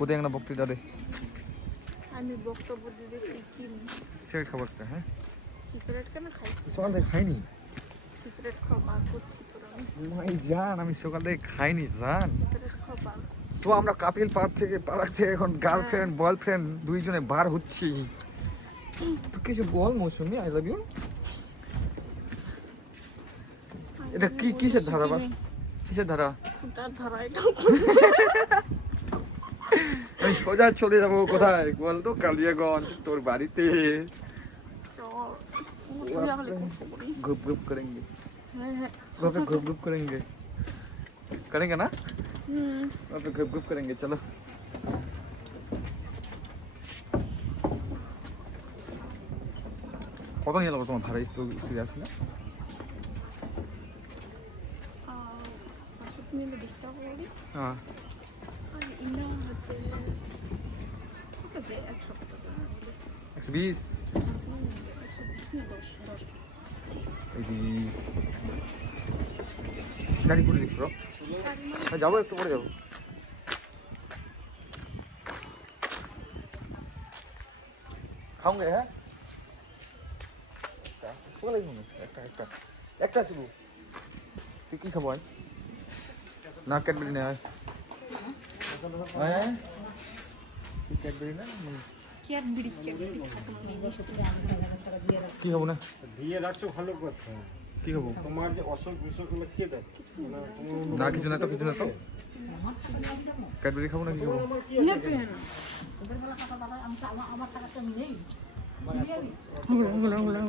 কোথায় একটা বক্তৃতা দে। আমি বক্তব্য দিতেছি কি সিগারেট খাবার একটা, হ্যাঁ সিগারেট কেন খাইছি? সকাল থেকে খাইনি। সিগারেট খাওয়া বার করছি তোর আমি। ভাই জান, আমি সকাল থেকে খাইনি জান। সিগারেট খাওয়া বার করছি। তো আমরা কাপিল পার্ক থেকে এখন গার্লফ্রেন্ড বয়ফ্রেন্ড দুইজনে বার হচ্ছি। তো কিছু বল মৌসুমি, আই লাভ ইউ। এটা কি কিসের ধারা বা কিসের ধারা? ওটার ধারা এটা। আমি সোজা চলে যাবো কোথায় বলতো? কালিয়াগঞ্জ, তোর বাড়িতে। চল মুঠি হলে করছে বলি। গ্রুপ গ্রুপ করেंगे, হ্যাঁ হ্যাঁ वहाँ पे ग्रुप ग्रुप करेंगे, करेंगे ना? হুম वहाँ पे ग्रुप ग्रुप करेंगे, चलो। কত নিয়ে লাগলো তোমার ভাড়া? স্ত্রী আসলে পাশে নিলে ডিস্টার্ব করি। হ্যাঁ আর ইনা হচ্ছে কত যে 100 টাকা 120। 120 না 10 এই যে গাড়ি করে দিচ্ছ? যাবো, একটু পরে যাবো। খাওগে হ্যাঁ, একটা একটা একটা শুধু। তুই কি খাবো? না ক্যাডবেরি নেই, হ্যাঁ ক্যাডবেরি না, ক্যাডবেরি কি খাবো না? দিয়ে রাখছো ভালো কথা। কি খাবো? তোমার যে অসুখ বিসুখগুলো কে দেয়? না কিছু না তো, কিছু না তো। ক্যাডবেরি খাবো না কি খাবো? না তুই না আমার টাকাটা আমি নেই। হলো হলো হলো